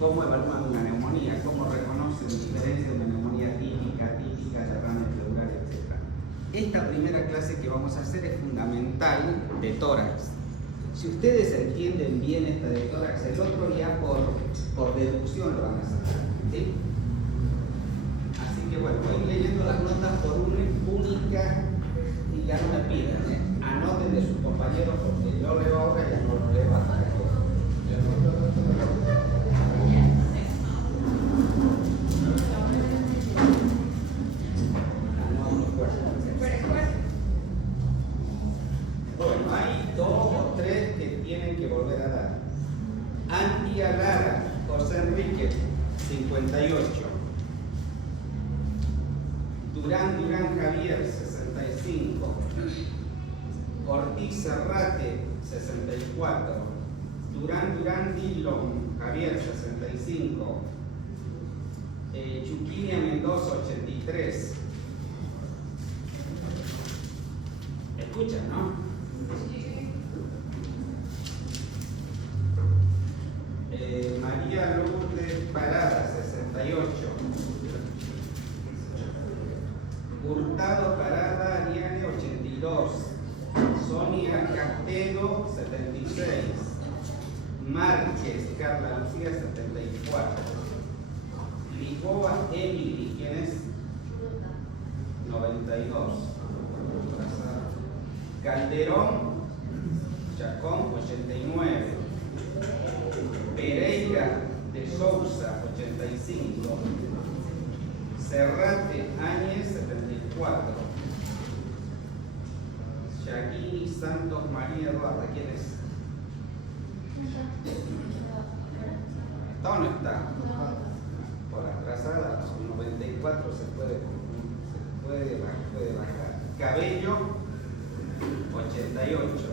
¿Cómo evalúan una neumonía? ¿Cómo reconocen diferencia de una neumonía típica, derrame pleural, etc.? Esta primera clase que vamos a hacer es fundamental de tórax. Si ustedes entienden bien esta de tórax, el otro ya por deducción lo van a sacar, ¿sí? Así que bueno, voy leyendo las notas por única y ya no me pidan, ¿eh? Anoten de sus compañeros porque yo leo ahora y ya no lo leo hasta que... Bueno, hay 2 o 3 que tienen que volver a dar. Antia Lara, José Enrique, 58. Durán Javier, 65. Ortiz Serrate, 64. Durán Dillon Javier, 65. Chuquinia Mendoza, 83. Escuchan, ¿no? María Lourdes Parada, 68. Hurtado Parada Ariane, 82. Sonia Castedo, 76. Márquez Carla Lucía, 74. Lisboa Emily, ¿quién es? 92. Calderón Chacón, 89. Pereira de Sousa, 85. Serrate Áñez, 74. Yaquini Santos María Eduarda, ¿quién es? ¿Está o no está? Por atrasada, son 94, se puede bajar. Cabello, 88.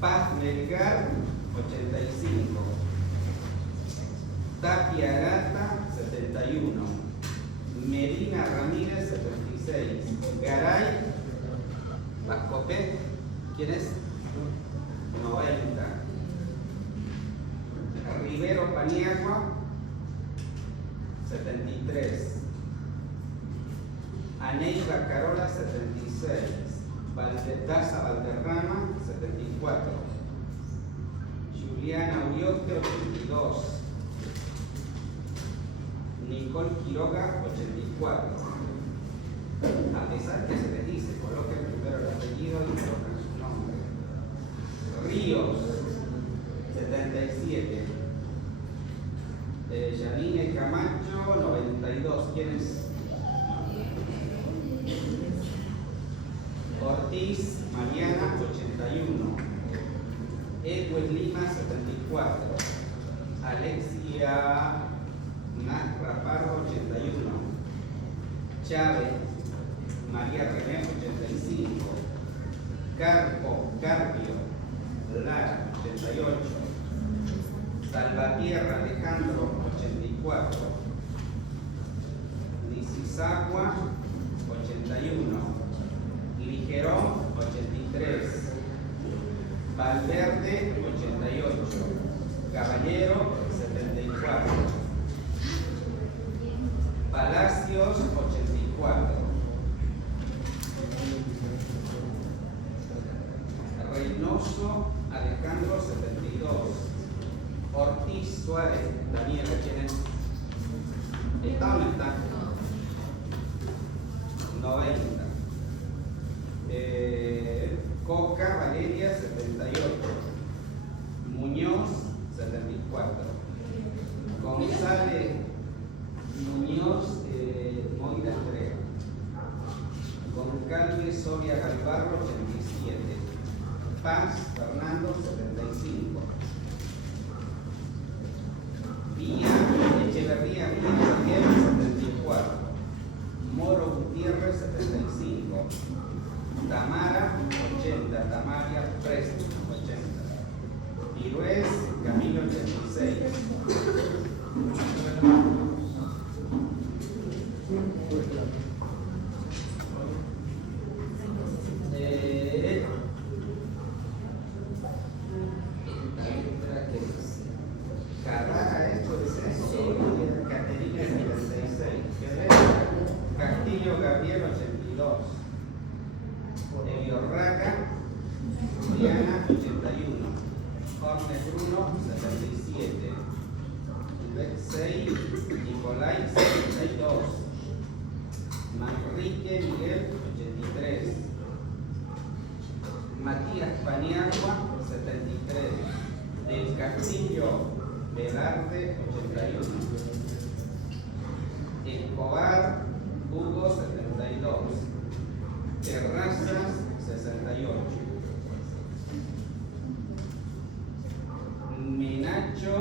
Paz Melgar, 85. Tapia Arata, 71. Medina Ramírez, 76. Garay Vascopé, ¿quién es? 90. Rivero Paniagua, 73. Aneiva Carola, 76. Daza Valderrama, 74. Juliana Uriote, 82. Nicole Quiroga, 84. A pesar que se les dice, coloquen primero el apellido y colocan su nombre. Ríos, 77. Yanine Camacho, 92. ¿Quién es? Ortiz Mariana, 81. Edwin Lima, 74. Alexia Raparro, 81. Chávez María René, 85. Carpio Lara, 88. Salvatierra Alejandro, 84. Lisizagua, 81. Ligerón, 83. Valverde, 88. Caballero, 74. Palacios, 84. Reynoso Alejandro, 72. Ortiz Suárez Daniela, ¿quién es? ¿Está o no está? 90. Coca Valeria, 78. Muñoz, 74. González Muñoz Moira Andrea. Goncalves Soria Galvarro, 87. Paz Fernando, 75. Villa Echeverría Villa 74. Moro Gutiérrez, 75. Tamara, 80. Tamaria Presto, 80. Irués Camilo, 86. 82. Eliorraca, Juliana, 81. Hornes Bruno, 77. Bexey, Nicolai, 72. Manrique Miguel, 83. Matías Paniagua, 73. Del Castillo Velarde, 81. Escobar Hugo, 72. Terrazas, 68. Minacho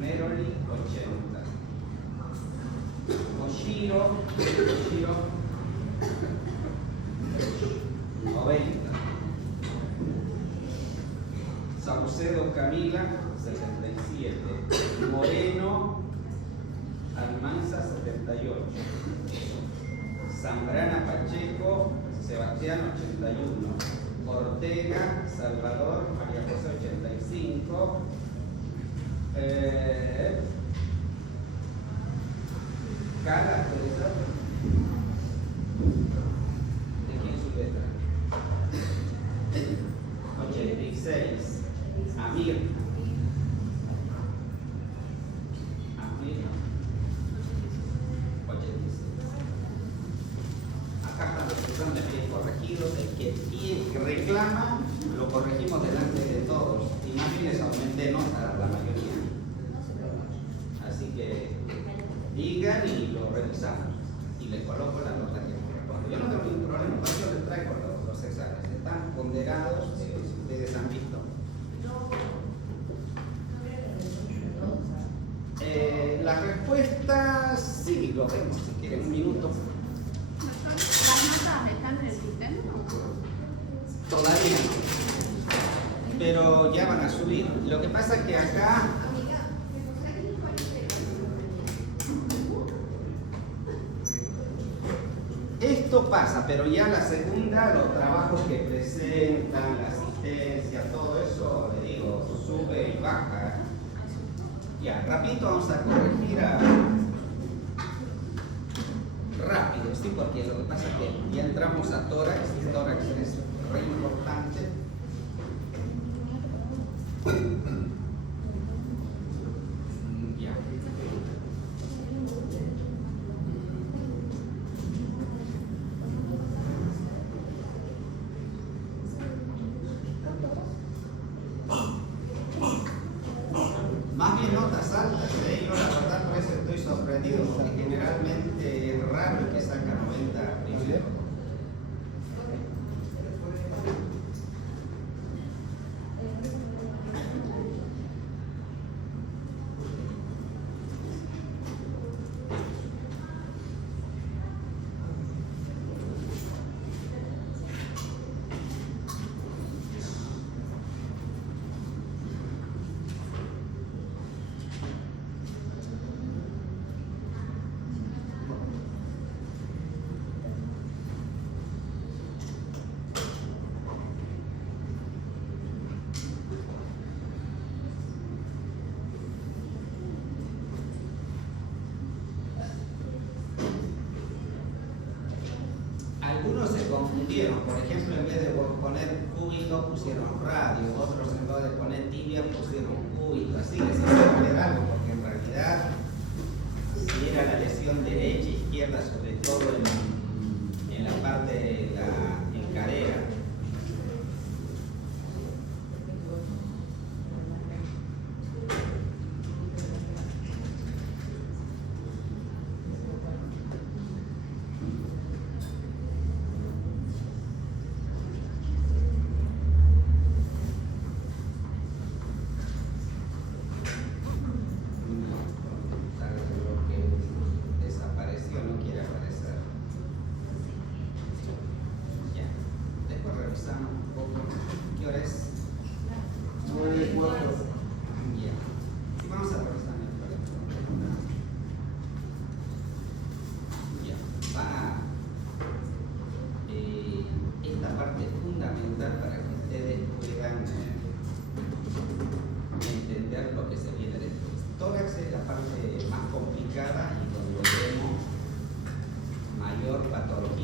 Meroli, 80. Oshiro 90. Saucedo Camila, 77. Moreno Almanza, 78. Zambrana Pacheco Sebastián, 81. Ortega Salvador María José, 85. Cala, ¿puede ser? ¿De quién su letra? 86. Amir. Amir. 86. Acá están los que son de pie corregidos. El que reclama, lo corregimos delante de todos. Y más bien les aumenté nota a la mayoría. Así que digan y lo revisamos. Y les coloco la nota que corresponde. Yo no tengo ningún problema, por eso les traigo los exámenes. Están ponderados, si ustedes han visto. Las respuestas, sí, lo vemos, si quieren, un minuto. ¿Las notas están en el sistema? Todavía no. Pero ya van a subir. Lo que pasa es que acá esto pasa, pero ya la segunda, los trabajos que presentan, la asistencia, todo eso, le digo, sube y baja. Ya, rapidito vamos a corregir rápido, sí, porque lo que pasa es que ya entramos a tórax, y tórax es re importante. Ya. Más bien notas altas, yo la verdad por eso estoy sorprendido, porque generalmente es raro que saca 90 primero. Algunos se confundieron, por ejemplo, en vez de poner cúbito pusieron radio, otros en vez de poner tibia pusieron cúbito, así les hice poner algo, porque en realidad si era la lesión derecha, izquierda, sobre todo en la parte de la cadera. Es la parte más complicada y donde vemos mayor patología.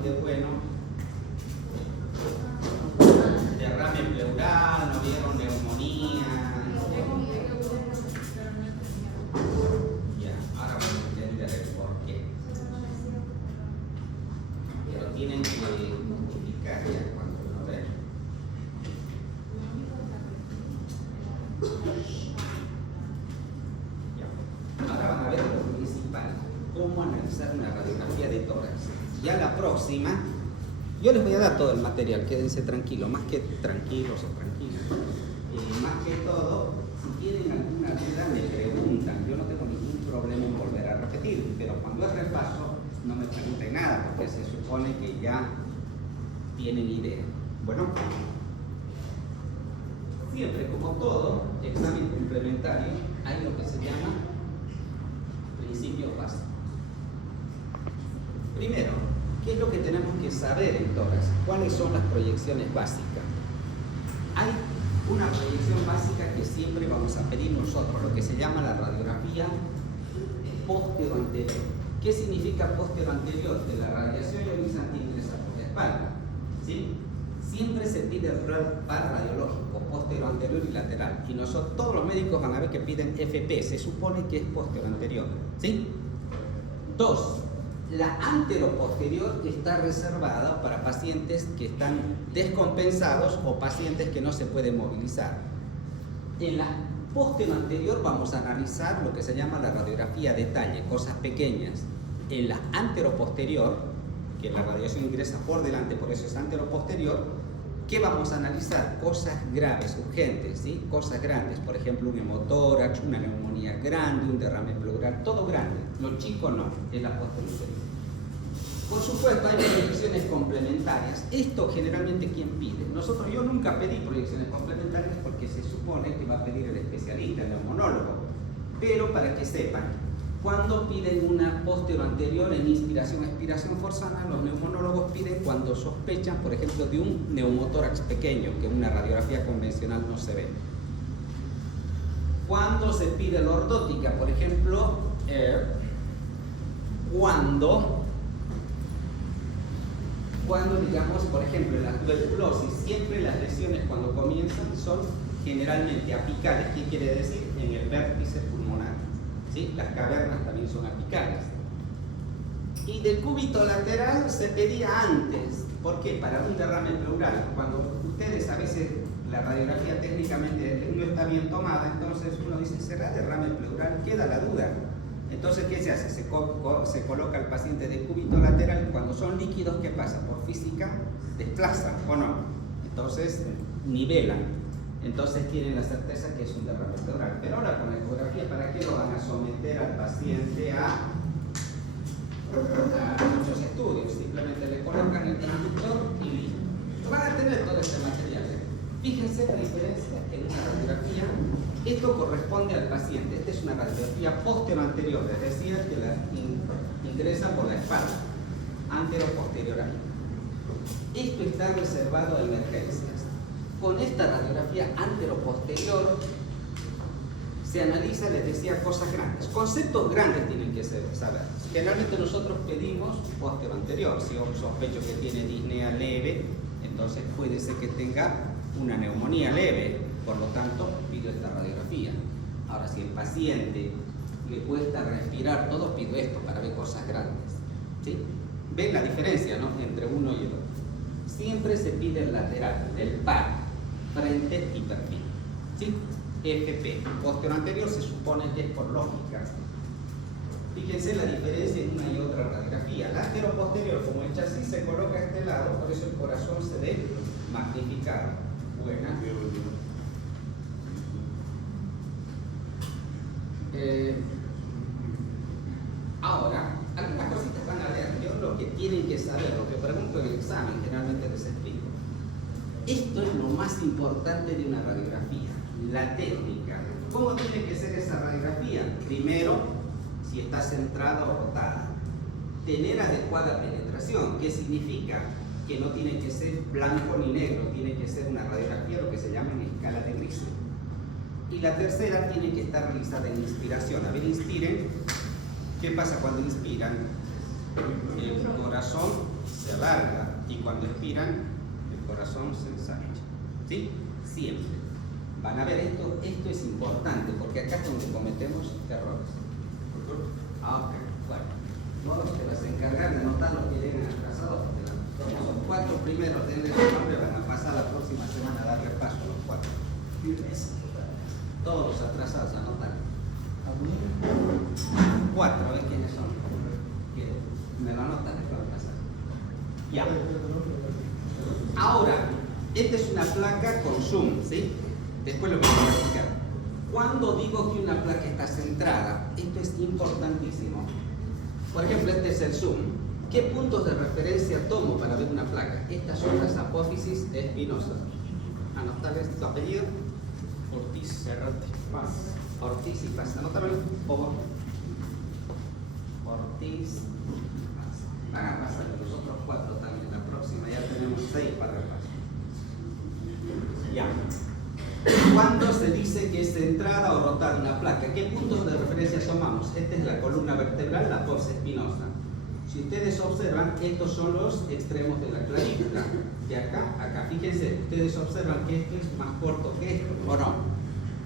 vieron de bueno? Derrame pleural, no vieron neumonía. Ya, ahora vamos a entender el porqué. Pero tienen que identificar ya cuando lo ven. Ya. Ahora van a ver lo principal, cómo analizar una radiografía de tórax. Ya la próxima, yo les voy a dar todo el material, quédense tranquilos, más que tranquilos o tranquilas. Más que todo, si tienen alguna duda me preguntan, yo no tengo ningún problema en volver a repetir, pero cuando es repaso no me pregunten nada, porque se supone que ya tienen idea. Bueno, siempre como todo examen complementario hay lo que se llama principios básicos. Primero, ¿qué es lo que tenemos que saber en tórax? ¿Cuáles son las proyecciones básicas? Hay una proyección básica que siempre vamos a pedir nosotros, lo que se llama la radiografía postero-anterior. ¿Qué significa postero-anterior? Que la radiación ionizante ingresa por la espalda, ¿sí? Siempre se pide el par radiológico, postero-anterior y lateral. Y nosotros, todos los médicos van a ver que piden FP, se supone que es postero-anterior, ¿sí? 2. La anteroposterior está reservada para pacientes que están descompensados o pacientes que no se pueden movilizar. En la postero-anterior vamos a analizar lo que se llama la radiografía detalle, cosas pequeñas. En la anteroposterior, que la radiación ingresa por delante, por eso es anteroposterior, ¿qué vamos a analizar? Cosas graves, urgentes, ¿sí? Cosas grandes, por ejemplo un hemotórax, una neumonía grande, un derrame pleural, todo grande. Lo chico no, es la posterior. Por supuesto hay proyecciones complementarias. Esto generalmente ¿quién pide? Yo nunca pedí proyecciones complementarias porque se supone que va a pedir el especialista, el neumonólogo. Pero para que sepan, cuando piden una postero-anterior en inspiración-expiración forzada, los neumonólogos piden cuando sospechan, por ejemplo, de un neumotórax pequeño, que en una radiografía convencional no se ve. Cuando se pide la ortótica, por ejemplo, cuando digamos, por ejemplo, en la tuberculosis, siempre las lesiones cuando comienzan son generalmente apicales. ¿Qué quiere decir? En el vértice pulmonar. ¿Sí? Las cavernas también son apicales. Y del cúbito lateral se pedía antes. ¿Por qué? Para un derrame pleural. Cuando ustedes a veces la radiografía técnicamente no está bien tomada, entonces uno dice, ¿será derrame pleural? Queda la duda. Entonces, ¿qué se hace? Se coloca al paciente de cúbito lateral. Cuando son líquidos, ¿qué pasa? Por física, desplazan o no. Entonces, nivelan. Entonces tienen la certeza que es un derrame pleural. Pero ahora con la ecografía, ¿para qué lo van a someter al paciente a muchos estudios? Simplemente le colocan el transductor y listo. Van a tener todo este material. Fíjense la diferencia en una radiografía. Esto corresponde al paciente. Esta es una radiografía postero-anterior, es decir, que la ingresa por la espalda, antero-posterior. Esto está reservado a emergencias. Con esta radiografía antero-posterior se analiza, les decía, cosas grandes. Conceptos grandes tienen que saber. Generalmente nosotros pedimos postero-anterior. Si yo sospecho que tiene disnea leve, entonces puede ser que tenga una neumonía leve. Por lo tanto, pido esta radiografía. Ahora, si el paciente le cuesta respirar, todo pido esto para ver cosas grandes. ¿Sí? ¿Ven la diferencia, no? Entre uno y el otro? Siempre se pide el lateral, el par, frente y perfil. ¿Sí? FP. Postero-anterior se supone que es por lógica. Fíjense la diferencia en una y otra radiografía. La antero-posterior, como el chasis se coloca a este lado, por eso el corazón se ve magnificado. Buena. Ahora, algunas cositas van a ver. Yo lo que tienen que saber, lo que pregunto en el examen, generalmente les explico. Esto es lo más importante de una radiografía, la técnica. ¿Cómo tiene que ser esa radiografía? Primero, si está centrada o rotada. Tener adecuada penetración. ¿Qué significa? Que no tiene que ser blanco ni negro, tiene que ser una radiografía, lo que se llama en escala de grises. Y la tercera tiene que estar realizada en inspiración. A ver, inspiren. ¿Qué pasa cuando inspiran? El corazón se alarga y cuando expiran el corazón se ensancha. ¿Sí? Siempre. Van a ver esto es importante porque acá es donde cometemos errores. Ok, bueno. Vos te vas a encargar de anotar los que vienen atrasados. Como los 4 primeros de nombre van a pasar la próxima semana a dar repaso a los 4. Todos los atrasados, anotan. 4, a ver quiénes son. Me lo anotan, les va a pasar. Ya. Ahora, esta es una placa con zoom, ¿sí? Después lo voy a explicar. Cuando digo que una placa está centrada, esto es importantísimo. Por ejemplo, este es el zoom. ¿Qué puntos de referencia tomo para ver una placa? Estas son las apófisis espinosas. Anotales tu apellido. Ortiz Serrate Paz. Ortiz y Paz. Anótamelo, por favor. Ortiz Paz. Hagan pasar los otros 4 también. La próxima ya tenemos 6 para repaso. Ya. ¿Cuándo se dice que es centrada o rotada una placa? ¿Qué puntos de referencia tomamos? Esta es la columna vertebral, la fosa espinosa. Si ustedes observan, estos son los extremos de la clavícula. De acá a acá. Fíjense, ustedes observan que esto es más corto que esto, ¿o no?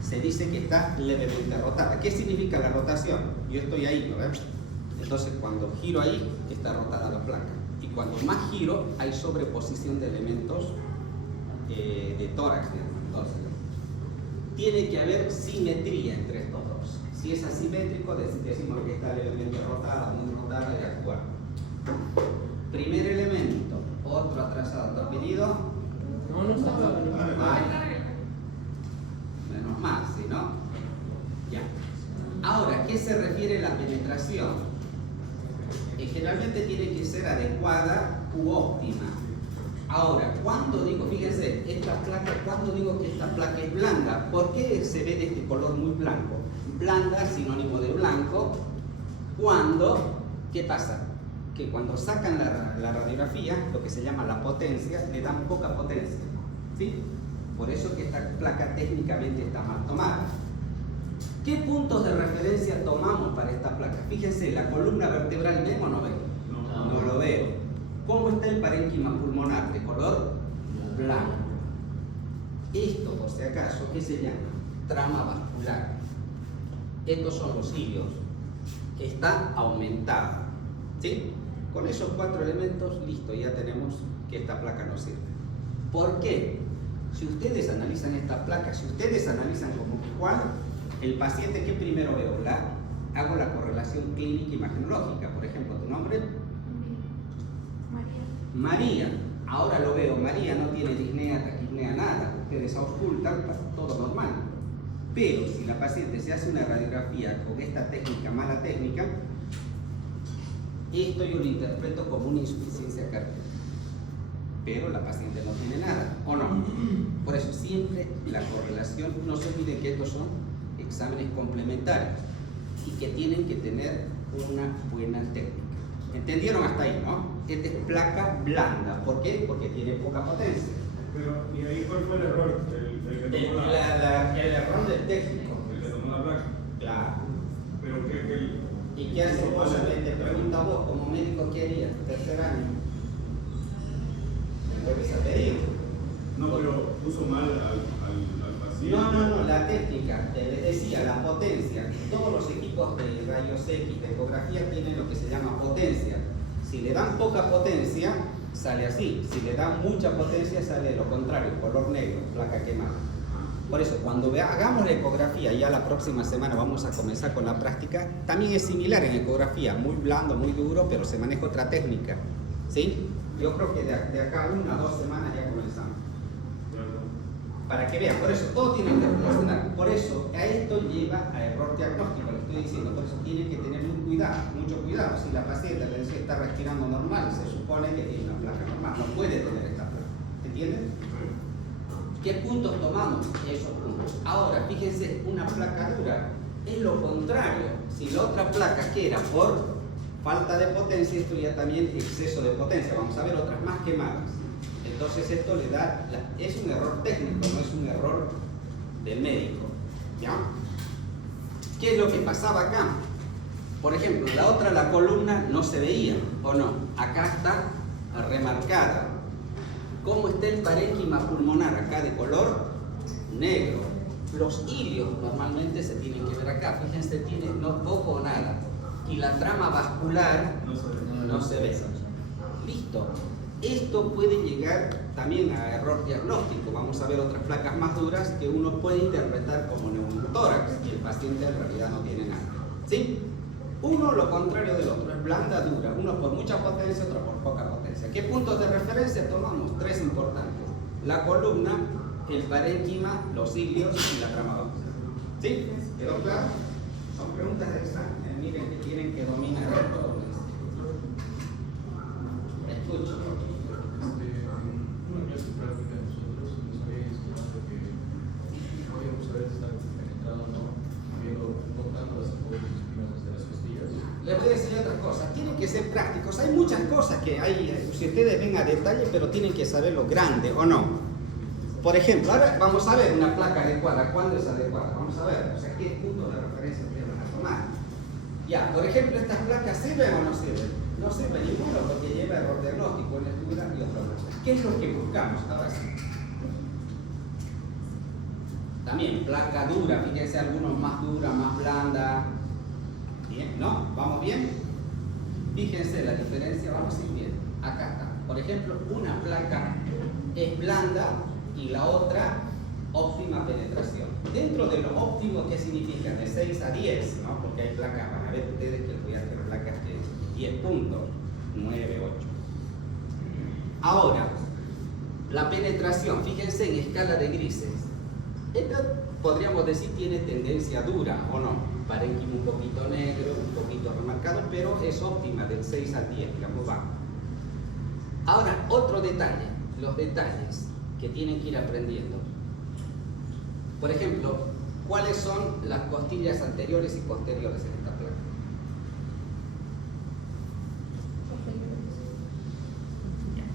Se dice que está levemente rotada. ¿Qué significa la rotación? Yo estoy ahí, ¿no ves? Entonces, cuando giro ahí, está rotada la placa. Y cuando más giro, hay sobreposición de elementos de tórax. Entonces, tiene que haber simetría entre estos dos. Si es asimétrico, decimos que está levemente rotada, muy rotada y actual. Primer elemento, otro atrasado. ¿Te has pedido? No estaba. Menos mal, ¿sí, no? Ya. Ahora, ¿a qué se refiere la penetración? Generalmente tiene que ser adecuada u óptima. Ahora, cuando digo, fíjense, esta placa, cuando digo que esta placa es blanda, ¿por qué se ve de este color muy blanco? Blanda, sinónimo de blanco, cuando, ¿qué pasa? Que cuando sacan la radiografía, lo que se llama la potencia, le dan poca potencia, ¿sí? Por eso que esta placa técnicamente está mal tomada. ¿Qué puntos de referencia tomamos para esta placa? Fíjense, la columna vertebral, ¿ven o no ven? No lo veo. ¿Cómo está el parénquima pulmonar? De color blanco. Esto, por si acaso, ¿qué se llama? Trama vascular. Estos son los cilios. Está aumentada. ¿Sí? Con esos 4 elementos, listo, ya tenemos que esta placa nos sirve. ¿Por qué? Si ustedes analizan esta placa, si ustedes analizan como cuál, el paciente que primero veo, hago la correlación clínica imagenológica. Por ejemplo, ¿tu nombre? María. Ahora lo veo, María no tiene disnea, taquipnea, nada. Ustedes auscultan, todo normal. Pero si la paciente se hace una radiografía con esta técnica, mala técnica, esto yo lo interpreto como una insuficiencia cardíaca. Pero la paciente no tiene nada, ¿o no? Por eso siempre la correlación, no se olviden que estos son exámenes complementarios y que tienen que tener una buena técnica. ¿Entendieron hasta ahí, no? Esta es placa blanda. ¿Por qué? Porque tiene poca potencia. Pero, ¿y ahí cuál fue el error? El que tomó El error del técnico. el que tomó la placa. Claro. Pero que ¿Y qué hace vos? Te pregunta vos, como médico, ¿qué harías? Tercer año. ¿Me vuelves a pedir? no, pero puso mal al paciente. No, la técnica, les decía, la potencia. Todos los equipos de rayos X, de ecografía, tienen lo que se llama potencia. Si le dan poca potencia, sale así. Si le dan mucha potencia, sale lo contrario, color negro, placa quemada. Por eso, cuando hagamos la ecografía, ya la próxima semana vamos a comenzar con la práctica, también es similar en ecografía, muy blando, muy duro, pero se maneja otra técnica. ¿Sí? Yo creo que de acá a 1 o 2 semanas ya comenzamos. Para que vean, por eso todo tiene que relacionar. Por eso a esto lleva a error diagnóstico, lo estoy diciendo. Por eso tienen que tener mucho cuidado. Si la paciente le dice que está respirando normal, se supone que tiene una placa normal, no puede tener esta placa. ¿Entienden? ¿Qué puntos tomamos? Esos puntos. Ahora, fíjense, una placa dura es lo contrario. Si la otra placa que era por falta de potencia, esto ya también exceso de potencia. Vamos a ver otras más quemadas. Entonces esto le da, es un error técnico, no es un error del médico. ¿Ya? ¿Qué es lo que pasaba acá? Por ejemplo, la columna no se veía, ¿o no? Acá está remarcada. ¿Cómo está el parénquima pulmonar? Acá de color negro. Los ilios normalmente se tienen que ver acá. Fíjense, tiene no poco o nada. Y la trama vascular no se ve. Listo. Esto puede llegar también a error diagnóstico. Vamos a ver otras placas más duras que uno puede interpretar como neumotórax y el paciente en realidad no tiene nada. ¿Sí? Uno lo contrario del otro, es blanda, dura. Uno por mucha potencia, otro por poca potencia. ¿Qué puntos de referencia tomamos? Tres importantes. La columna, el parénquima, los ilios y la trama vascular. ¿Sí? ¿Quedó claro? Son preguntas de examen. Miren que tienen que dominar esto. Escucho. Una clase práctica de nosotros nos había explicado que podíamos saber si está penetrado o no, contando las espinas de las costillas. Les voy a decir otras cosas. Tienen que ser prácticos. Hay muchas cosas que hay, si ustedes ven a detalle, pero tienen que saber lo grande o no. Por ejemplo, ahora vamos a ver una placa adecuada. ¿Cuándo es adecuada? Vamos a ver. O sea, ¿qué puntos de referencia ustedes van a tomar? Ya, por ejemplo, ¿estas placas sirven o no sirven? No sirve ninguno porque lleva error diagnóstico en lectura y otra cosa. ¿Qué es lo que buscamos? Ahora sí. También placa dura, fíjense algunos más dura, más blanda. Bien, ¿no? ¿Vamos bien? Fíjense la diferencia, vamos a ir bien. Acá está. Por ejemplo, una placa es blanda y la otra óptima penetración. Dentro de lo óptimo, ¿qué significa? De 6 a 10, ¿no? Porque hay placas, van a ver ustedes que voy a hacer placas que 10 puntos, 9, 8. Ahora, la penetración, fíjense en escala de grises. Esta, podríamos decir, tiene tendencia dura, ¿o no? Parénquima un poquito negro, un poquito remarcado, pero es óptima, del 6 al 10, digamos, va. Ahora, otro detalle, los detalles que tienen que ir aprendiendo. Por ejemplo, ¿cuáles son las costillas anteriores y posteriores en esta placa?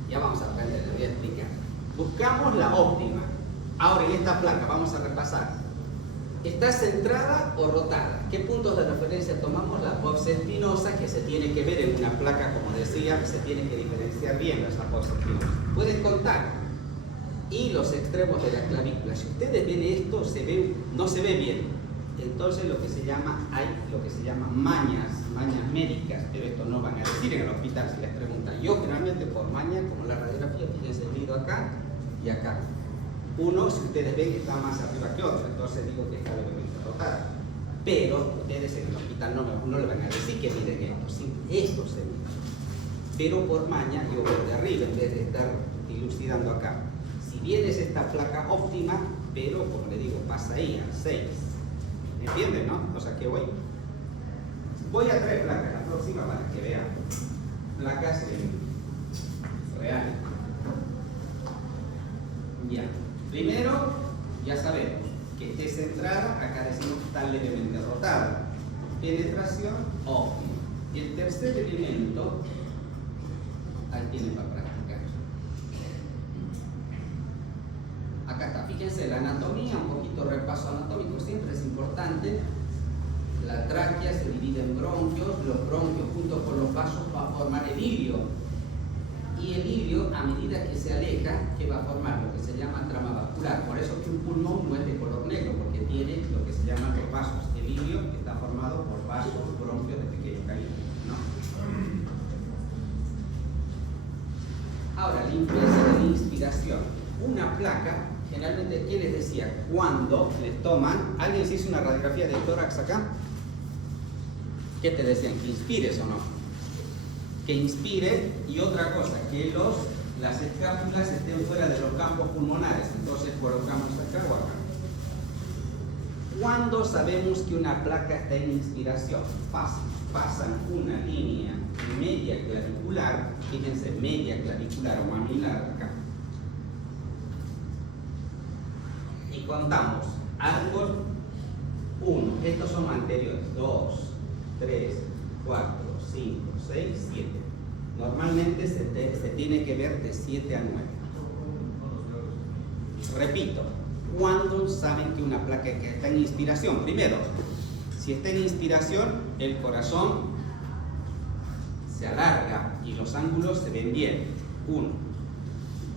Ya vamos a aprender, les voy a explicar. Buscamos la óptima. Ahora, en esta placa, vamos a repasar. ¿Está centrada o rotada? ¿Qué puntos de referencia tomamos? La apófisis espinosa, que se tiene que ver en una placa, como decía, se tiene que diferenciar bien las apófisis espinosas. Pueden contar. Y los extremos de la clavícula. Si ustedes ven esto, no se ve bien. Entonces hay lo que se llama mañas médicas, pero esto no van a decir en el hospital si les preguntan. Yo generalmente por maña, como la radiografía, fíjense el dedo acá y acá. Uno, si ustedes ven, está más arriba que otro, entonces digo que está levemente rotada. Pero ustedes en el hospital no le van a decir que miren esto, sí, esto se mide. Pero por maña yo voy de arriba en vez de estar dilucidando acá. Si bien es esta placa óptima, pero como le digo, pasa ahí a 6. ¿Me entienden, no? O sea que voy a traer placas la próxima para que vean placas reales. Ya. Primero, ya sabemos que esté centrada, acá decimos que está levemente rotada. Penetración óptima. El tercer elemento, ahí tienen para practicar. Acá está, fíjense, la anatomía, un poquito repaso anatómico, siempre es importante. La tráquea se divide en bronquios, los bronquios junto con los vasos va a formar el ilio. Y el ilio, a medida que se aleja, ¿qué va a formar? Lo que se llama trama vascular. Por eso que un pulmón no es de color negro, porque tiene lo que se llaman los vasos. El ilio está formado por vasos, bronquios de pequeño calibre, ¿no? Ahora, limpieza de la inspiración. Una placa, generalmente, ¿qué les decía? Cuando les toman, ¿alguien se hizo una radiografía de tórax acá? ¿Qué te decían? ¿Que inspires o no? Que inspire, y otra cosa, que las escápulas estén fuera de los campos pulmonares, entonces colocamos acá o acá. ¿Cuándo sabemos que una placa está en inspiración? Fácil, pasan una línea media clavicular, fíjense, media clavicular o mamilar acá. Y contamos, árbol 1, estos son anteriores, 2, 3, 4, 5, 6, 7. Normalmente se tiene que ver de 7 a 9. Repito, ¿cuándo saben que una placa que está en inspiración? Primero, si está en inspiración, el corazón se alarga y los ángulos se ven bien. 1.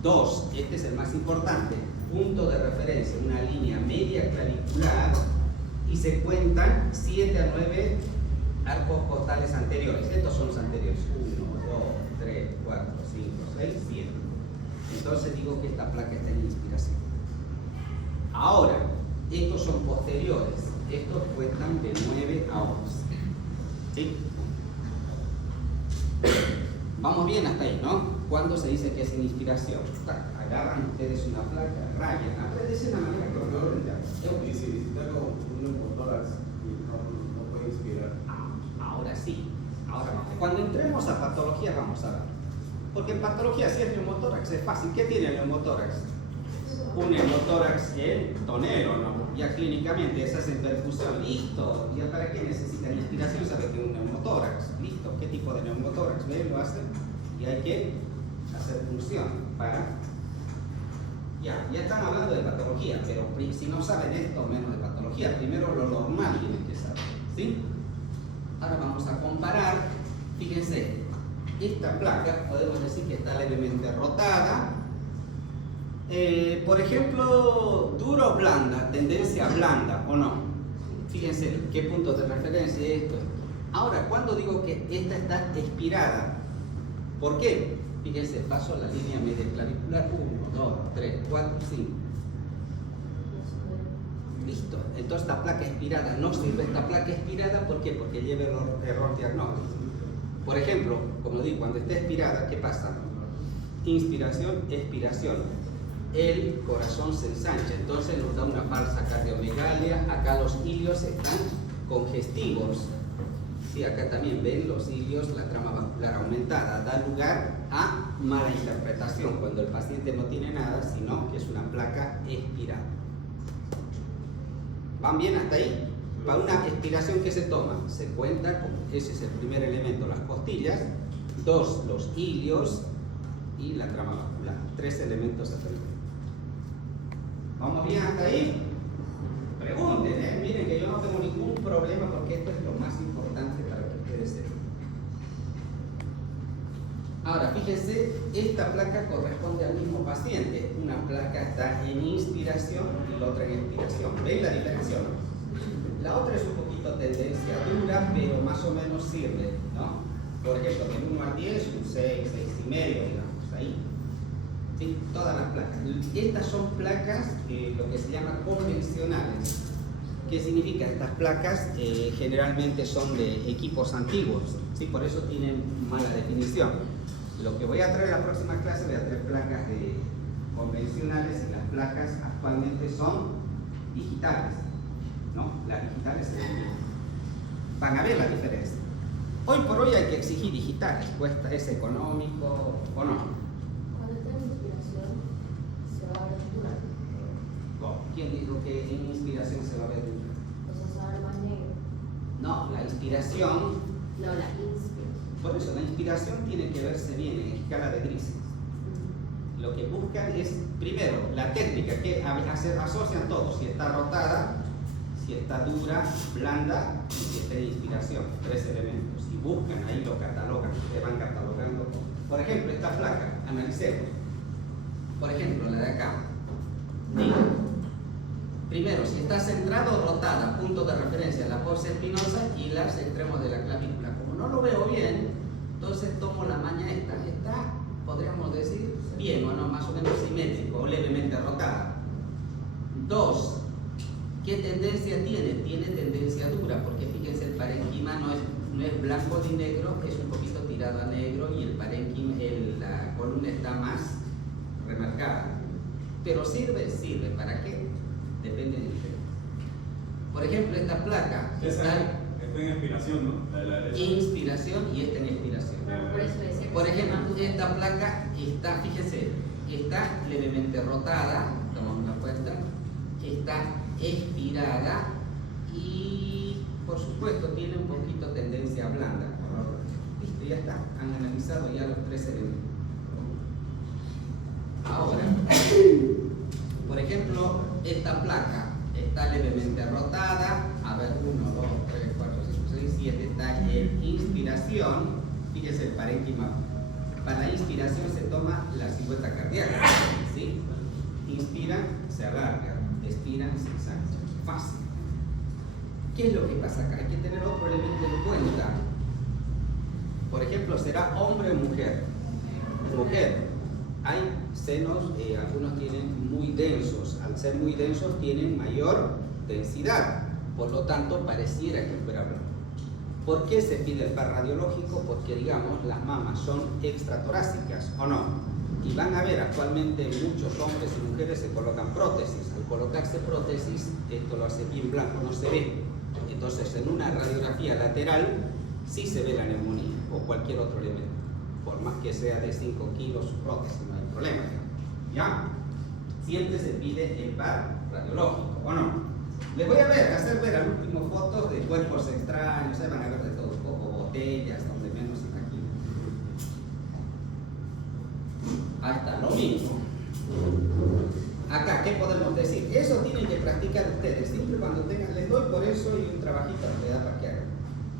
2, este es el más importante, punto de referencia, una línea media clavicular, y se cuentan 7 a 9 arcos costales anteriores. Estos son los anteriores: 1, 2, 3, 4, 5, 6, 7. Entonces digo que esta placa está en inspiración. Ahora, estos son posteriores. Estos cuentan de 9 a 11. ¿Sí? Vamos bien hasta ahí, ¿no? ¿Cuándo se dice que es en inspiración? Agarran ustedes una placa, rayan, aprendes de la manera que lo aprendan. Y si tengo un neumotórax y no puede inspirar. Ahora sí, ahora vamos. Cuando entremos a patología vamos a ver. Porque en patología, si es neumotórax, es fácil. ¿Qué tiene el neumotórax? Un neumotórax en tonero, ¿no? Ya clínicamente se hace perfusión, listo. ¿Ya para qué necesitan inspiración? Sabe que es un neumotórax, listo. ¿Qué tipo de neumotórax? ¿Ven? Lo hacen y hay que hacer función para... Ya están hablando de patología, pero si no saben esto, menos de patología. Primero lo normal tienen que saber, ¿sí? Ahora vamos a comparar. Fíjense, esta placa podemos decir que está levemente rotada. Por ejemplo, dura o blanda, tendencia blanda o no. Fíjense qué punto de referencia es esto. Ahora, cuando digo que esta está expirada, ¿por qué? Fíjense, paso la línea media clavicular, 1, 2, 3, 4, 5. Listo. Entonces esta placa expirada no sirve. Esta placa expirada, ¿por qué? Porque lleva error diagnóstico. Por ejemplo, como digo, cuando está expirada, ¿qué pasa? Inspiración, expiración. El corazón se ensancha, entonces nos da una falsa cardiomegalia. Acá los ilios están congestivos. Sí, acá también ven los ilios, la trama vascular aumentada, da lugar a mala interpretación cuando el paciente no tiene nada, sino que es una placa expirada. ¿Van bien hasta ahí? Para una expiración que se toma, se cuenta con, ese es el primer elemento, las costillas, 2, los ilios y la trama vascular, 3 elementos a tener. ¿Vamos bien hasta ahí? Pregunten, miren que yo no tengo ningún problema porque esto es lo más importante para que ustedes sepan. Ahora, fíjense, esta placa corresponde al mismo paciente. Una placa está en inspiración y la otra en expiración. ¿Ven la diferencia? La otra es un poquito tendencia dura, pero más o menos sirve, ¿no? Por ejemplo, del 1 al 10, un 6, 6,5, digamos, ahí. ¿Sí? Todas las placas. Estas son placas lo que se llama convencionales. ¿Qué significa? Estas placas generalmente son de equipos antiguos, ¿sí? Por eso tienen mala definición. Lo que voy a traer en la próxima clase, voy a traer placas convencionales, y las placas actualmente son digitales, ¿no? Las digitales van a ver la diferencia. Hoy por hoy hay que exigir digitales, cuesta, es económico o no. ¿Quién dijo que en inspiración se va a ver dura? Eso se va a ver más negro. No, la inspiración. No, la inspiración. Por eso, la inspiración tiene que verse bien en escala de grises. Lo que buscan es, primero, la técnica que asocian todos: si está rotada, si está dura, blanda y si está en inspiración. 3 elementos. Y buscan, ahí lo catalogan, se van catalogando. Por ejemplo, esta placa, analicemos. Por ejemplo, la de acá. Digo, primero, si está centrado o rotada, punto de referencia, la fosa espinosa y los extremos de la clavícula. Como no lo veo bien, entonces tomo la maña esta. Está, podríamos decir, bien o no, más o menos simétrico o levemente rotada. 2, ¿qué tendencia tiene? Tiene tendencia dura, porque fíjense, el parénquima no es blanco ni negro, es un poquito tirado a negro, y el parénquima, la columna está más remarcada. Pero sirve, ¿para qué? Depende del tema. Por ejemplo, esta placa está en expiración, ¿no? Inspiración y esta en expiración. Por eso decía que Por ejemplo, esta placa está, fíjense, está levemente rotada, tomamos una cuenta, está expirada y, por supuesto, tiene un poquito tendencia blanda. Listo, ya está. Han analizado ya los 3 elementos. Ahora, por ejemplo, esta placa está levemente rotada. A ver, 1, 2, 3, 4, 5, 6, 7. Está en inspiración. Fíjense el parénquima Para la inspiración se toma la silueta cardíaca, ¿sí? Inspiran, se alarga, expiran, se ensancha. Fácil. ¿Qué es lo que pasa acá? Hay que tener otro elemento en cuenta. Por ejemplo, ¿será hombre o mujer? Mujer. Hay senos, algunos tienen muy densos. Al ser muy densos tienen mayor densidad. Por lo tanto, pareciera que fuera blanco. ¿Por qué se pide el par radiológico? Porque, digamos, las mamas son extratorácicas, ¿o no? Y van a ver, actualmente muchos hombres y mujeres se colocan prótesis. Al colocarse prótesis, esto lo hace bien blanco, no se ve. Entonces, en una radiografía lateral, sí se ve la neumonía o cualquier otro elemento. Por más que sea de 5 kilos su prótesis, no hay problema. ¿Ya? Siempre se pide el par radiológico, ¿o no? Les voy a hacer ver al último fotos de cuerpos extraños, van a ver de todo un poco, botellas, donde menos se imaginen. Ahí está, lo mismo. Acá, ¿qué podemos decir? Eso tienen que practicar ustedes, siempre cuando tengan, les doy por eso y un trabajito que da para que hagan.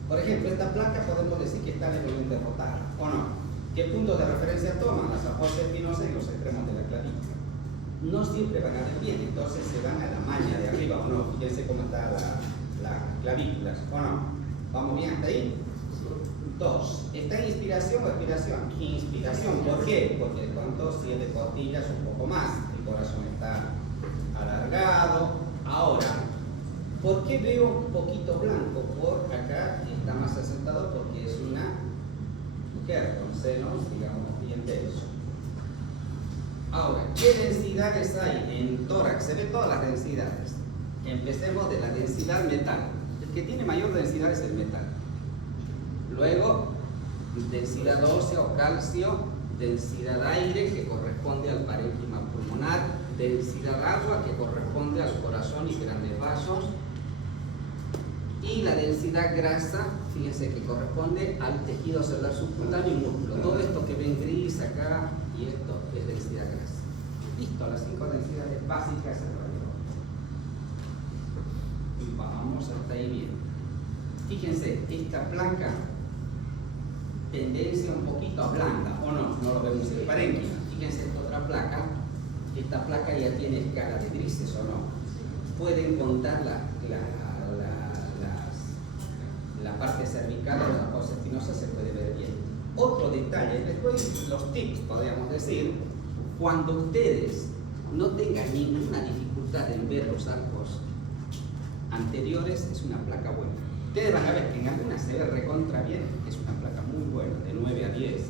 Por ejemplo, esta placa podemos decir que está levemente rotada, ¿o no? ¿Qué puntos de referencia toman? Las apóstoles espinosas y los extremos de la clavícula. No siempre van a ver bien, entonces se van a la maña de arriba, ¿o no? Fíjense cómo está la clavícula, ¿o no? ¿Vamos bien hasta ahí? 2. ¿Está en inspiración o expiración? Inspiración. ¿Por qué? Porque cuánto 7 costillas, un poco más. El corazón está alargado. Ahora, ¿por qué veo un poquito blanco? Por acá está más asentado porque es una mujer con senos, digamos, bien densos. Ahora, ¿qué densidades hay en tórax? Se ve todas las densidades. Empecemos de la densidad metal. El que tiene mayor densidad es el metal. Luego, densidad ósea o calcio, densidad aire que corresponde al parénquima pulmonar, densidad agua que corresponde al corazón y grandes vasos, y la densidad grasa, fíjense que corresponde al tejido celular subcutáneo y músculo. Todo esto que ven gris acá y esto es densidad grasa. Listo, las 5 densidades básicas del radiológico. Y vamos hasta ahí bien. Fíjense, esta placa, tendencia un poquito a blanda, o no, no lo vemos en el parénquima. Fíjense esta otra placa, esta placa ya tiene escala de grises, ¿o no? Pueden contar la parte cervical de la fosa espinosa, se puede ver bien. Otro detalle, después los tips, podríamos decir, cuando ustedes no tengan ninguna dificultad en ver los arcos anteriores, es una placa buena. Ustedes van a ver que en algunas se ve recontra bien, es una placa muy buena, de 9 a 10.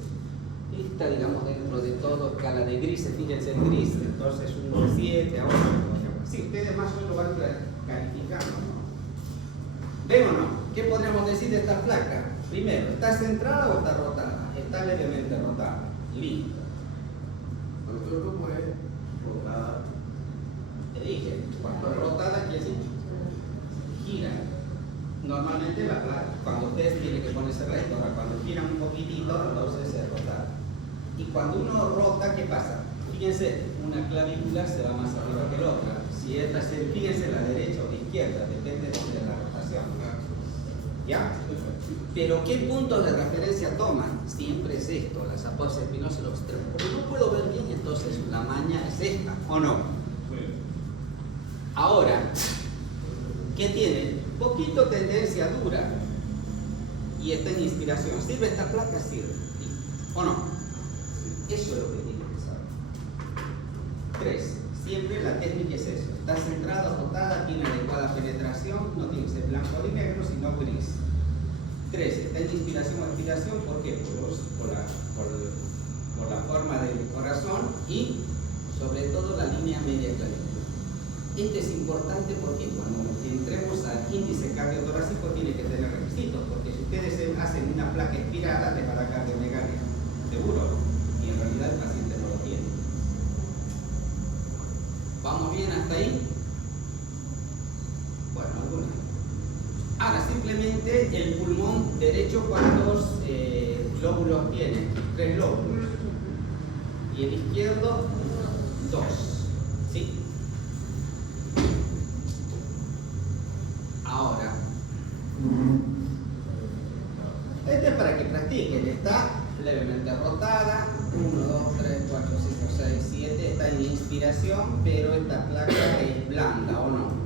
Esta, digamos, dentro de todo, escala de grises, fíjense en gris, entonces 1 de 7 a 8. Sí, ustedes más o menos van calificando, ¿no? ¿Ven o no? ¿Qué podríamos decir de esta placa? Primero, ¿está centrada o está rotada? Está levemente rotada. Listo. Pero creo que fue rotada. Te dije, cuando es rotada, ¿qué es? Gira. Normalmente la placa, cuando ustedes tienen que ponerse recto, ahora cuando giran un poquitito, entonces se rota. Y cuando uno rota, ¿qué pasa? Fíjense, una clavícula se va más arriba que la otra. Si esta se, fíjense la derecha o la izquierda, depende de dónde la rotación. ¿Ya? Pero ¿qué puntos de referencia toman? Siempre es esto, las apóstoles espinosas y los extremos. Porque no puedo ver bien, entonces la maña es esta, ¿o no? Ahora, ¿qué tiene? Poquito tendencia dura y está en inspiración. ¿Sirve esta placa? Sirve. ¿O no? Eso es lo que tiene que saber. 3. Siempre la técnica es eso. Está centrada, rotada, tiene adecuada penetración, no tiene que ser blanco ni negro, sino gris. 3. Está en inspiración o expiración, ¿por qué? Por la forma del corazón y sobre todo la línea media clavícula. Este es importante porque cuando entremos al índice cardiotorácico tiene que tener requisitos, porque si ustedes hacen una placa expirada les va a dar cardiomegalia, seguro, y en realidad el paciente no lo tiene. ¿Vamos bien hasta ahí? Bueno, alguna. Ahora, simplemente el pulmón derecho, ¿cuántos lóbulos tiene? 3 lóbulos. Y el izquierdo, 2. ¿Sí? Ahora, este es para que practiquen, está levemente rotada, 1, 2, 3, 4, 5, 6, 7, está en inspiración, pero esta placa es blanda, ¿o no?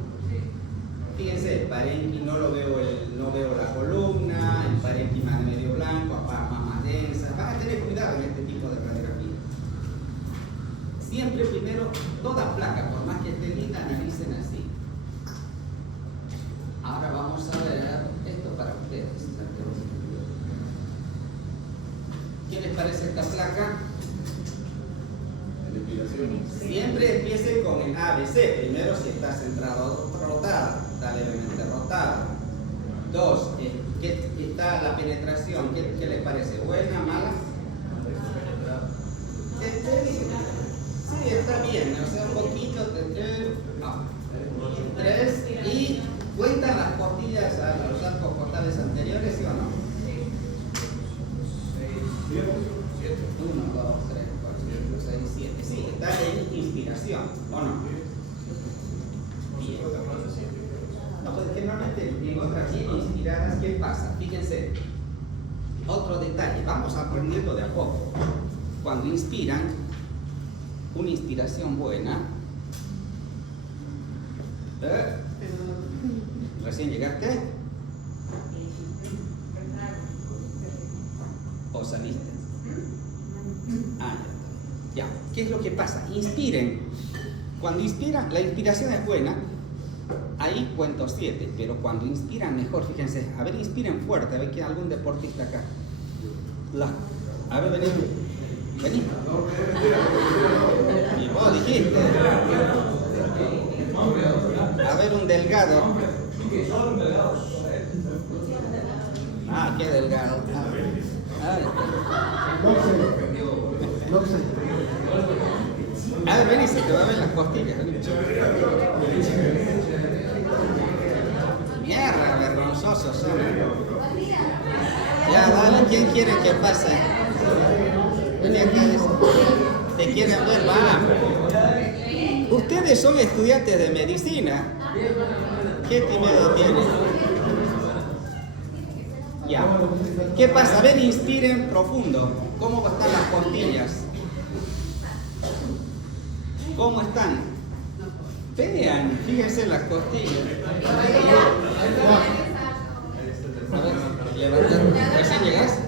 Fíjense, el parénquima no veo la columna, el parénquima medio blanco, más densa. Van a tener cuidado en este tipo de radiografía. Siempre primero, toda placa, por más que esté linda, analicen así. Ahora vamos a ver esto para ustedes. ¿Qué les parece esta placa? Siempre empiece con el ABC. Primero, si está centrado o rotada, está levemente rotada. 2, ¿qué está la penetración? ¿Qué les parece? ¿Buena, mala? Sí, está bien, o sea, un poquito. 3, y cuentan las costillas a los arcos costales anteriores, ¿sí o no? 1, 2, 3, 4, 5, 6, 7. Sí, está en inspiración, ¿o no? Bien. No, pues generalmente en otras bien inspiradas, ¿qué pasa? Fíjense, otro detalle, vamos aprendiendo de a poco. Cuando inspiran, una inspiración buena. ¿Recién llegaste? ¿O saliste? Ah, ya. ¿Qué es lo que pasa? Inspiren. Cuando inspiran, la inspiración es buena. Ahí cuento 7, pero cuando inspiran mejor, fíjense, a ver, inspiren fuerte, a ver que hay algún deportista acá. A ver, vení. Vení. Y vos dijiste. A ver, un delgado. Ah, qué delgado. A ver, vení, se te va a ver las costillas. Mierda, vergonzosos son. Ya, dale, ¿quién quiere que pase? Vení acá, ¿te quieren ver? Va. Ustedes son estudiantes de medicina. ¿Qué tímido tienen? Ya. ¿Qué pasa? A ver, inspiren profundo. ¿Cómo están las costillas? ¿Cómo están? Vean, fíjense las costillas. A ver, levanta. ¿Recién llegás?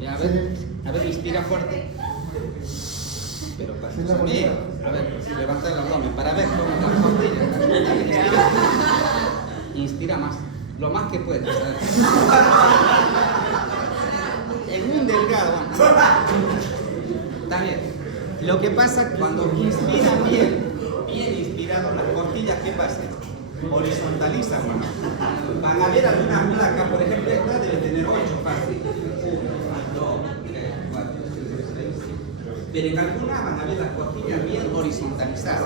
Ya, a ver, inspira fuerte. Pero para mí, a ver, levanta el abdomen para ver cómo las costillas. Inspira más, lo más que puedas. En un delgado. Está bien. Lo que pasa cuando inspiran bien inspirado las costillas, ¿qué pasa? Horizontalizan, ¿no? Van a ver algunas placas, por ejemplo, esta debe tener 8 fácil. 1, 2, 3, 4, 5, 6, 7. Pero en algunas van a ver las costillas bien horizontalizadas.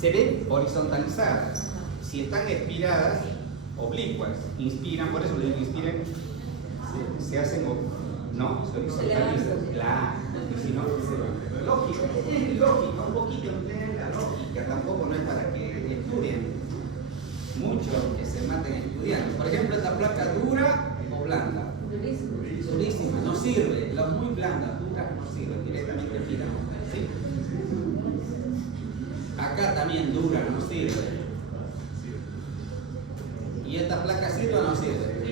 Se ven horizontalizadas. Si están expiradas, oblicuas, inspiran, por eso le digo inspiren, se hacen, no, se horizontalizan, claro, porque si no, lógico, es lógica, un poquito empleen la lógica, tampoco no es para que estudien mucho, que se maten estudiando. Por ejemplo, esta placa dura o blanda. Durísima, no sirve, la muy blanda, dura no sirve, directamente gira, ¿sí? Acá también dura, no sirve. ¿Y esta placa sirve o no sirve?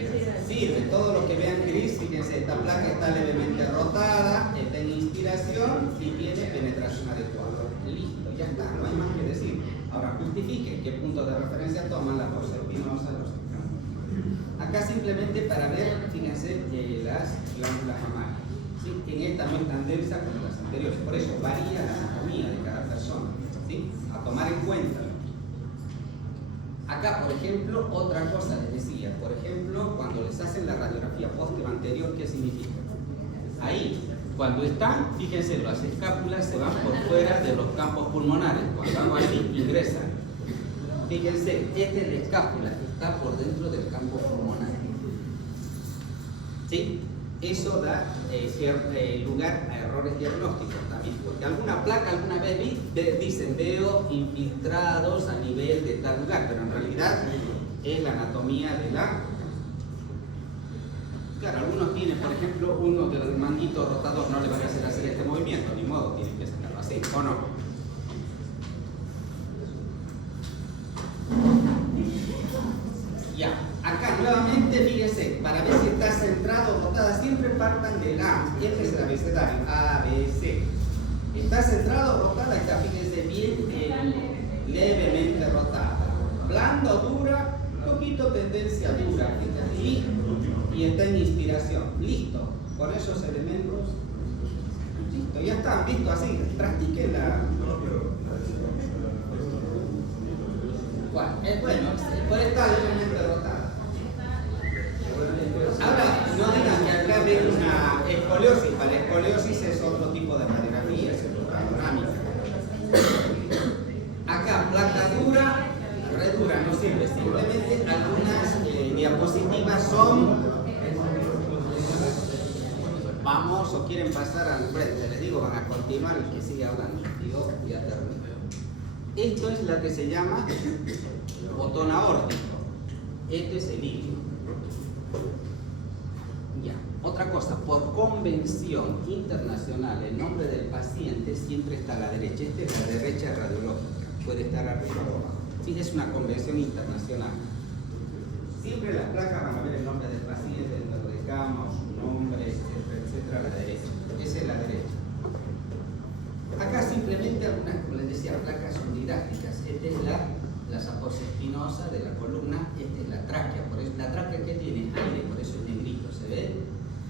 Sirve. Todo lo que vean gris, fíjense, esta placa está levemente rotada, está en inspiración y tiene penetración adecuada. Listo, ya está, no hay más que decir. Ahora justifiquen qué puntos de referencia toman la fosa espinosa, los extremos. Acá simplemente para ver, fíjense, las glándulas mamarias. ¿Sí? En esta no es tan densa como las anteriores, por eso varía la anatomía de cada persona. ¿Sí? A tomar en cuenta. Acá, por ejemplo, otra cosa les decía, por ejemplo, cuando les hacen la radiografía póstero anterior, ¿qué significa? Ahí, cuando están, fíjense, las escápulas se van por fuera de los campos pulmonares, cuando hago así, ingresan. Fíjense, esta es la escápula, está por dentro del campo pulmonar. ¿Sí? Eso da lugar a errores diagnósticos también, porque alguna placa alguna vez dicen veo infiltrados a nivel de tal lugar, pero en realidad es la anatomía de la... Claro, algunos tienen, por ejemplo, uno del manguito rotador, no le van a hacer este movimiento, ni modo, tienen que sacarlo así, ¿o no? Ya, acá nuevamente, fíjense, para ver si está centrado o rotada, siempre partan del A. Este es el abecedario, A, B, C. ¿Está centrado o rotada? Está, fíjense bien, levemente rotada. Blanda o dura, poquito tendencia dura, y está en inspiración. Listo, con esos elementos, listo, ya está, listo, así, practiquen la... ¿Cuál? Bueno, puede estar levemente rotada. Ahora, no digan que acá ven una escoliosis. Para la escoliosis es otro tipo de radiografía, es otra panorámica. Acá, placa dura, red dura, no sirve. Simplemente algunas diapositivas son... Vamos o quieren pasar al frente. Les digo, van a continuar el que sigue hablando. Digo, ya termino. Esto es la que se llama botón aórtico. Este es el ilio. Ya. Otra cosa, por convención internacional, el nombre del paciente siempre está a la derecha. Esta es la derecha radiológica. Puede estar arriba o abajo. Sí, es una convención internacional. Siempre las placas van a ver el nombre del paciente, el número de cama, su nombre, etcétera, a la derecha. Esa es la derecha. Acá simplemente algunas, como les decía, placas son didácticas. Esta es la saposa espinosa de la columna, esta es la tráquea. Por eso, la tráquea que tiene aire, por eso es negrito, ¿se ve?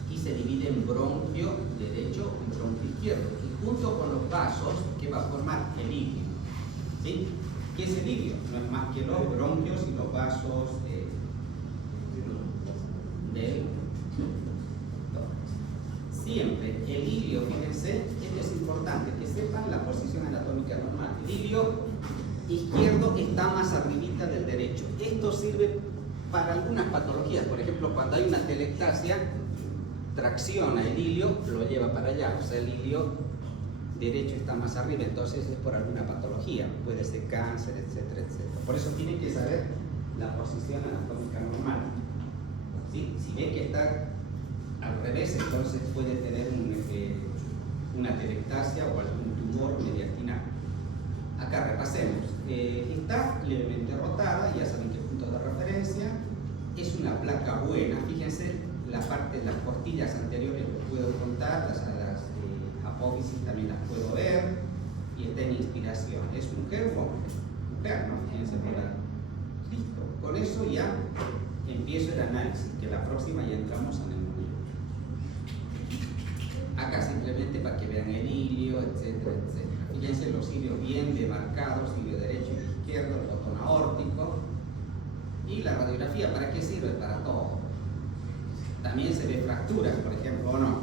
Y se divide en bronquio derecho y bronquio izquierdo. Y junto con los vasos, ¿qué va a formar? El ilio. ¿Sí? ¿Qué es el ilio? No es más que los bronquios y los vasos del siempre el ilio, fíjense, esto es importante, que sepan la posición anatómica normal. El ilio izquierdo está más arribita del derecho. Esto sirve para algunas patologías, por ejemplo, cuando hay una telectasia, tracciona el ilio, lo lleva para allá, o sea, el ilio derecho está más arriba, entonces es por alguna patología, puede ser cáncer, etcétera, etcétera. Por eso tienen que saber la posición anatómica normal. ¿Sí? Si ven que está al revés, entonces puede tener una telectasia o algún tumor mediastinal. Acá repasemos. Está levemente rotada, ya saben qué punto de referencia. Es una placa buena. Fíjense la parte de las costillas anteriores que puedo contar, las apófisis también las puedo ver, y está en inspiración. ¿Es mujer o hombre? Mujer, ¿no? Fíjense por ahí. Listo. Con eso ya empiezo el análisis, que la próxima ya entramos en el acá simplemente para que vean el ilio, etcétera, etcétera. Fíjense los ilios bien demarcados, ilio derecho y izquierdo, el botón aórtico. Y la radiografía, ¿para qué sirve? Para todo. También se ve fracturas, por ejemplo, ¿o no?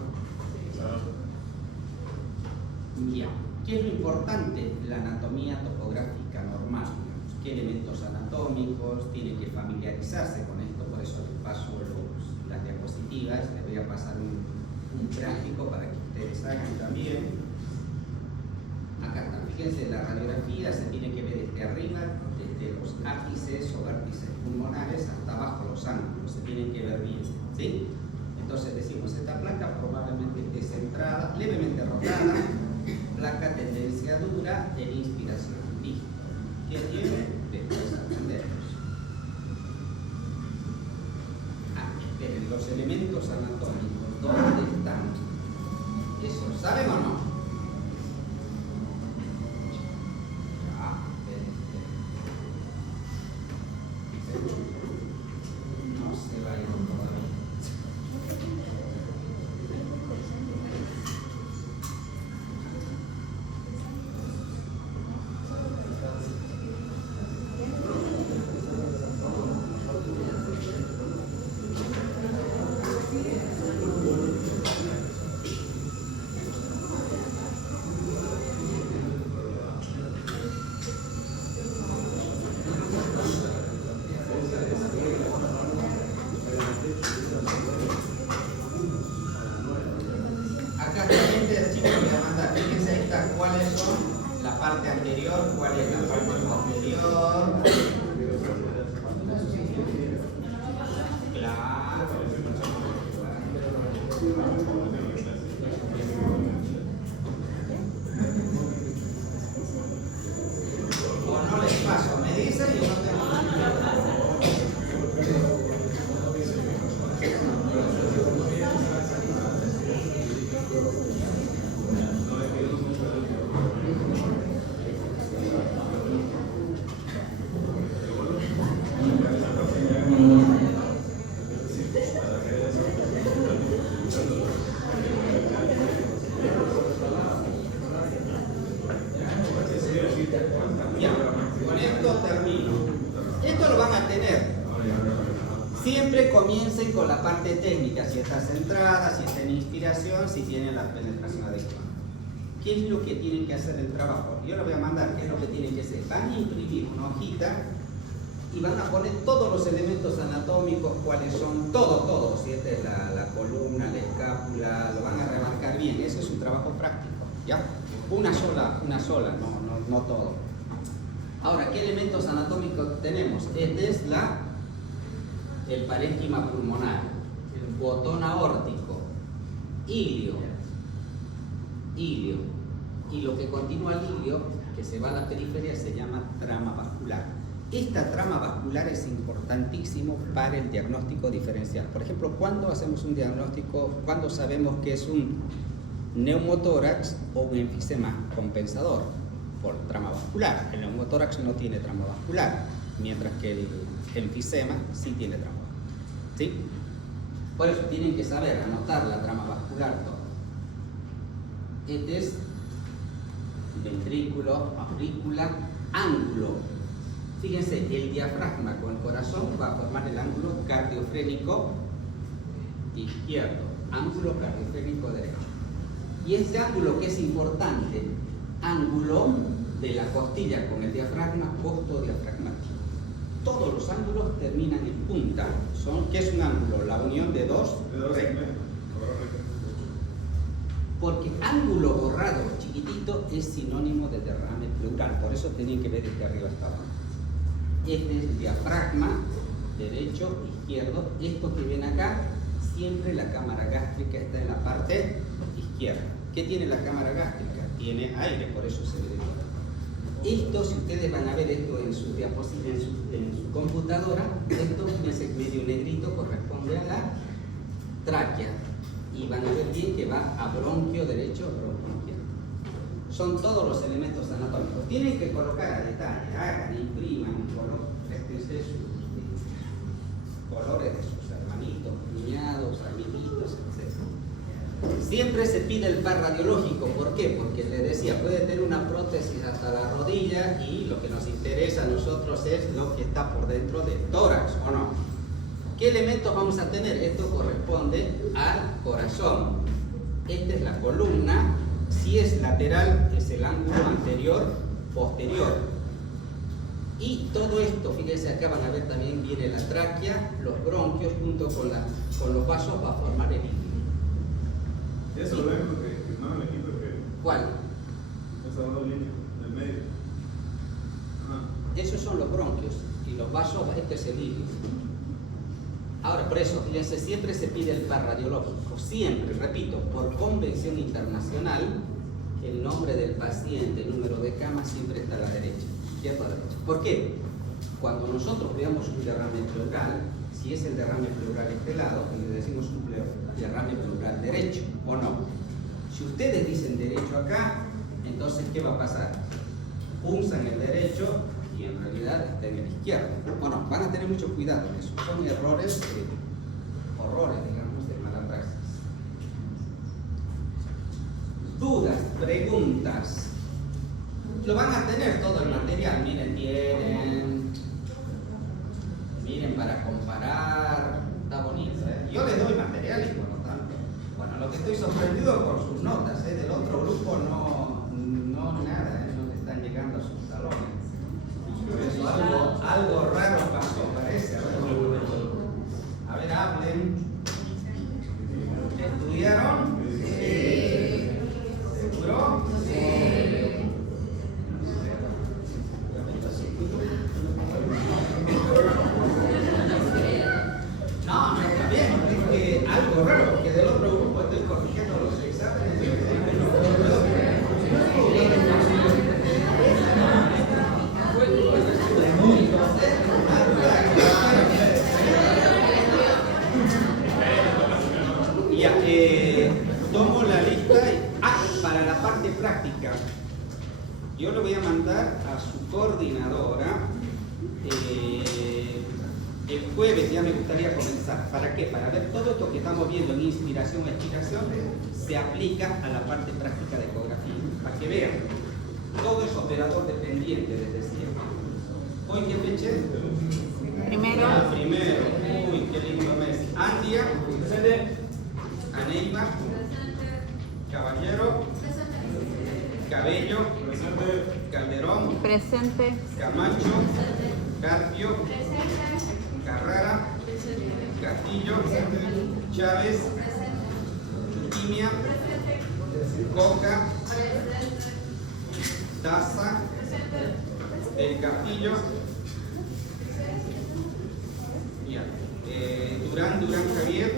Ya. ¿Qué es lo importante? La anatomía topográfica normal. ¿Qué elementos anatómicos? Tiene que familiarizarse con esto, por eso les paso las diapositivas. Les voy a pasar un práctico para que ustedes hagan también. Acá está, fíjense, la radiografía se tiene que ver desde arriba, desde los ápices o vértices pulmonares hasta abajo los ángulos, se tienen que ver bien, ¿sí? Entonces decimos, esta placa probablemente esté centrada, levemente rotada, placa tendencia dura en inspiración. Listo. ¿Qué tiene? Después atendemos. Esperen, los elementos anatómicos, ¿dónde están? ¿Eso saben o no? No se vayan todavía. ¿Cuáles son la parte anterior? ¿Cuál es la parte posterior? O no les paso, me dicen y yo no tengo. Ya, con esto termino. Esto lo van a tener. Siempre comiencen con la parte técnica, si está centrada, si está en inspiración, si tienen la penetración adecuada. ¿Qué es lo que tienen que hacer el trabajo? Yo lo voy a mandar, ¿qué es lo que tienen que hacer? Van a imprimir una hojita y van a poner todos los elementos anatómicos, cuáles son, todo, si esta es la columna, la escápula, lo van a remarcar bien, eso es un trabajo práctico, ¿ya? Una sola, no todo. Ahora, ¿qué elementos anatómicos tenemos? Este es el parénquima pulmonar, el botón aórtico, ilio, y lo que continúa al ilio, que se va a la periferia, se llama trama vascular. Esta trama vascular es importantísimo para el diagnóstico diferencial. Por ejemplo, ¿cuándo hacemos un diagnóstico? ¿Cuándo sabemos que es un neumotórax o un enfisema compensador? Por trama vascular. El neumotórax no tiene trama vascular, mientras que el enfisema sí tiene trama vascular. ¿Sí? Por eso tienen que saber anotar la trama vascular todo. Este es ventrículo, aurícula, ángulo. Fíjense, el diafragma con el corazón va a formar el ángulo cardiofrénico izquierdo, ángulo cardiofrénico derecho. Y este ángulo que es importante, ángulo de la costilla con el diafragma costodiafragmático. Todos los ángulos terminan en punta. ¿Qué es un ángulo? La unión de dos rectas. Porque ángulo borrado chiquitito es sinónimo de derrame pleural. Por eso tienen que ver desde arriba hasta abajo. Este es el diafragma derecho, izquierdo. Esto que ven acá, siempre la cámara gástrica está en la parte izquierda. ¿Qué tiene la cámara gástrica? Tiene aire, por eso se ve de todo. Esto, si ustedes van a ver esto en su diapositiva, en su computadora, esto medio negrito corresponde a la tráquea. Y van a ver bien que va a bronquio derecho, bronquio izquierdo. Son todos los elementos anatómicos. Tienen que colocar a detalle, hagan, impriman, préstense sus colores de sus hermanitos, cuñados, amiguitos, etc. Siempre se pide el par radiológico. ¿Por qué? Porque les decía, puede tener una prótesis hasta la rodilla y lo que nos interesa a nosotros es lo que está por dentro del tórax, ¿o no? ¿Qué elementos vamos a tener? Esto corresponde al corazón. Esta es la columna. Si es lateral, es el ángulo anterior, posterior. Y todo esto, fíjense acá van a ver también viene la tráquea, los bronquios junto con los vasos va a formar el líquido. Eso lo ven porque no me equipo que. ¿Cuál? Esa dos líneas del medio. Esos son los bronquios y los vasos, este es el líquido. Ahora, por eso, fíjense, siempre se pide el par radiológico, siempre, repito, por convención internacional, el nombre del paciente, el número de cama siempre está a la derecha, izquierda a la derecha. ¿Por qué? Cuando nosotros veamos un derrame pleural, si es el derrame pleural este lado, le decimos un derrame pleural derecho, ¿o no? Si ustedes dicen derecho acá, entonces, ¿qué va a pasar? Punzan el derecho y en realidad está en el izquierdo. Bueno, van a tener mucho cuidado en eso. Son errores, horrores, digamos, de mala praxis. Dudas, preguntas. Lo van a tener todo el material. Miren para comparar. Está bonito, ¿eh? Yo les doy material y por lo tanto. Bueno, lo que estoy sorprendido por sus notas, ¿eh? Del otro grupo no nada, ¿eh? No le están llegando a sus salones. Por eso algo raro pasó, parece. A ver, hablen. ¿Estudiaron? Sí. ¿Seguro? Sí. No, está bien. Es que algo raro, porque del otro grupo típica. Yo lo voy a mandar a su coordinadora. El jueves ya me gustaría comenzar. ¿Para qué? Para ver todo esto que estamos viendo en inspiración y explicación se aplica a la parte práctica de ecografía. Para que vean, todo es operador dependiente, les decía. ¿Hoy qué fecha es? Primero. Primero. Uy, qué lindo mes. Andia. Aneiva. Caballero. Cabello. Calderón. Presente. Camacho. Carpio. Carrara. Castillo. Chávez. Chuquimia. Coca. Daza. El Castillo. Ya. Durán Javier.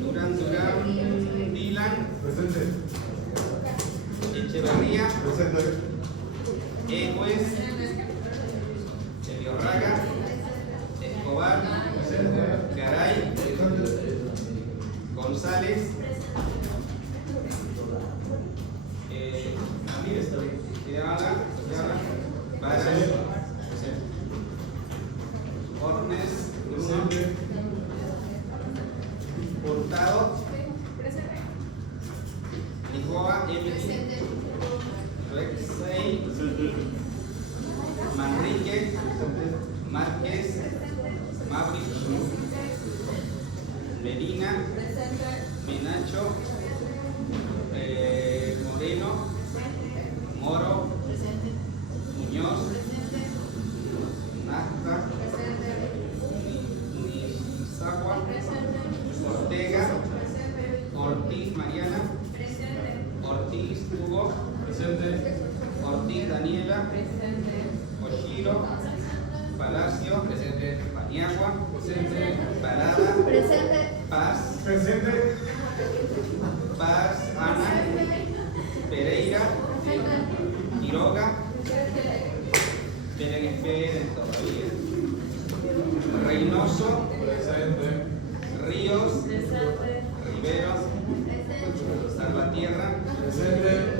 Durán Dylan. Echeverría. Egues. Eliorraga. Escobar. Garay. González. Ayala. Varas. Ornes. Hurtado. Lisboa. Rexey. Manrique. Márquez. Mavri. Medina. Menacho. Moreno. Moro. Muñoz. Nasta. Nizagua. Ortega. Ortiz Mariana. Ortiz Hugo. Ortiz Daniela. Oshiro. Palacio. Paniagua. Parada. Paz. Paz Ana. Pereira. Quiroga. Esperen todavía. Reynoso. Ríos. Rivero. Salvatierra.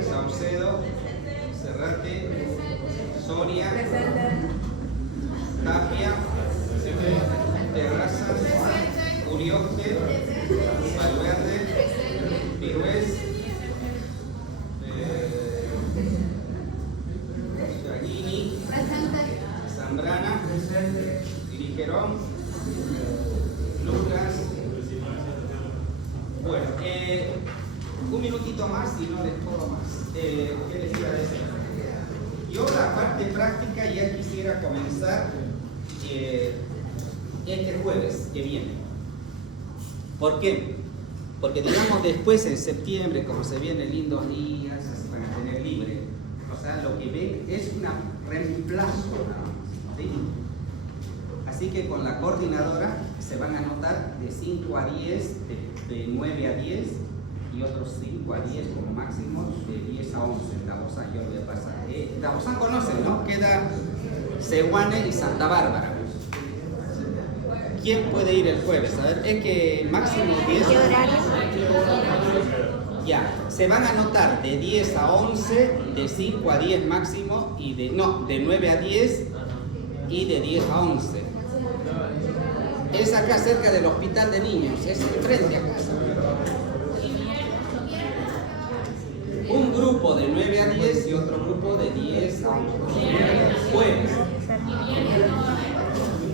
Saucedo. Serrate. Soria. Tapia. Terrazas. Urioste. Valverde. Pirués. Giannini. Zambrana. Dirigerón. Lucas. Bueno, un minutito más y no les puedo más. ¿Qué les iba a decir? Yo la parte práctica ya quisiera comenzar este jueves que viene. ¿Por qué? Porque digamos después en septiembre, como se vienen lindos días, se van a tener libre. O sea, lo que ven es un reemplazo, ¿no? ¿Sí? Así que con la coordinadora se van a anotar de 5 a 10, de 9 a 10 y otros 5 a 10 como máximo, de 10 a 11 en Dabozán. Yo lo voy a pasar. Dabozán conocen, ¿no? Queda Sehuane y Santa Bárbara. ¿Quién puede ir el jueves? A ver, es que máximo 10. ¿Qué horario? Ya, se van a anotar de 10 a 11, de 5 a 10 máximo, y de 9 a 10 y de 10 a 11. Es acá cerca del hospital de niños, es enfrente a casa. Un grupo de 9 a 10 y otro grupo de 10 a 11. Jueves.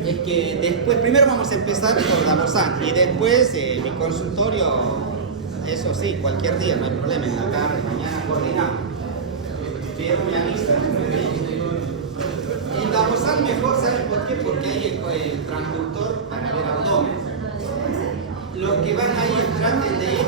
Es que después, primero vamos a empezar por Dabozán y después mi consultorio, eso sí, cualquier día, no hay problema, en la tarde, mañana coordinamos. Pero me avisan. En Dabozán mejor, ¿saben por qué? Porque hay el transductor para ver abdomen. Los que van ahí traten de ir